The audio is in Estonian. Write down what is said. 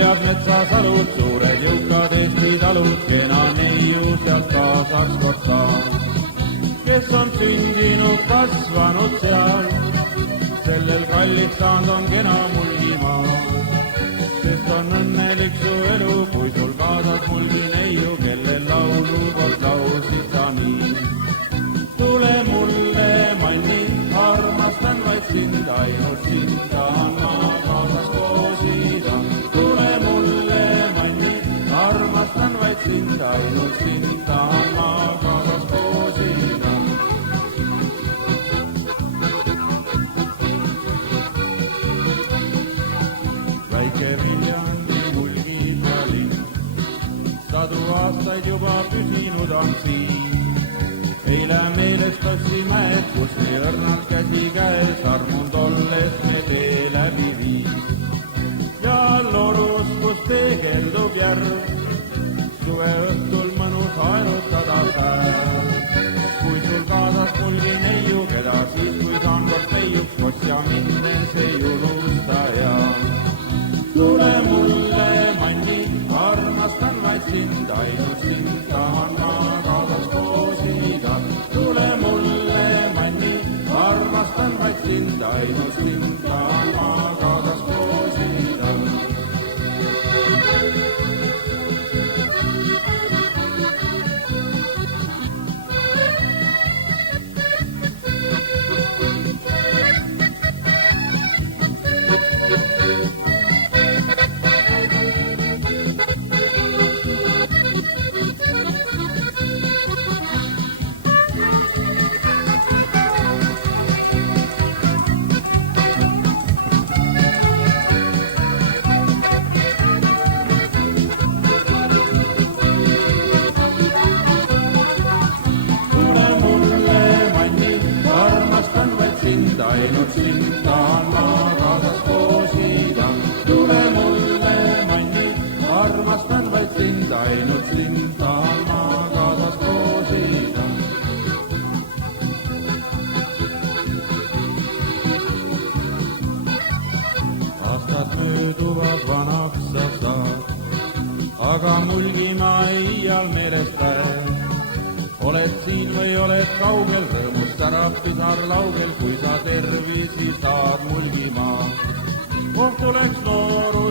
paljas metsasalud, suured jõukad Eesti talud, kena neiu sealt kaasaks kord saab. Kes on sündinud, kasvanud seal, sellel kalliks saanud on kena Mulgimaa. Sest on õnnelik su elu, kui sul kaasas Mulgi neiu, kellel laulu poolt laulsid sa nii. Tule mulle, Manni, armastan vaid sind, ainult sind tahan ma kaasas koosida. Tule mulle, Manni, armastan vaid sind, ainult sind tahan ma kaasas koosida. Väike Viljandi Mulgisa linn, sadu aastaid juba püsinud on siin. Eile meelestasime, et kus nii õrnalt käsi käes armunud olles me tee läbi viis. Ja lorus, kus peegeldub järv, suve õhtul mõnus aerutada päev. Kui sul kaasas Mulgi neiu, keda siis, kui saan kord peiuks, kosja minnes ei unusta ja. Tule mulle, Manni, armastan vaid sind, ainult sind tahan ma kaasas koosida. Tule mulle, Manni, armastan vaid sind, ainult sind tahan ma kaasas koosida. Ainult sind tahan ma kaasas koosida. Tule mulle, Manni, armastan vaid sind, ainult sind tahan ma kaasas koosida. Aastad mööduvad, vanaks sa saad, aga Mulgimaa ei iial meelesta. Oled siin või oled kaugel, rõõmust särab pisar laugel, kui sa tervisi saad Mulgimaa. Oh tuleks noorus